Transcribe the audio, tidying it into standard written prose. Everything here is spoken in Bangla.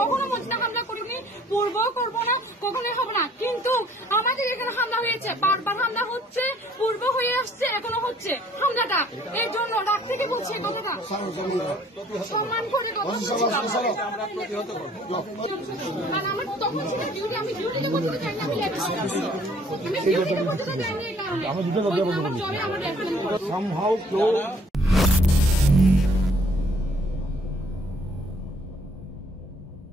কখনো মসজিদে হামলা করিনি, পূর্বও করবো না, কখনোই হবে না। কিন্তু আমাদের এখানে হামলা হয়েছে, বারবার হামলা হচ্ছে, পূর্ব হয়ে আসছে, এখনো হচ্ছে হামলাটা। এর জন্য রাত থেকে বলছি কথাটা সম্মান করে কথা আমার তখন ছিল ডিউটি, আমি ডিউটিতে করতে চাইনি, আমি ডিউটিতে করতে চাইনি এই কারণে আমার জ্বরে আমার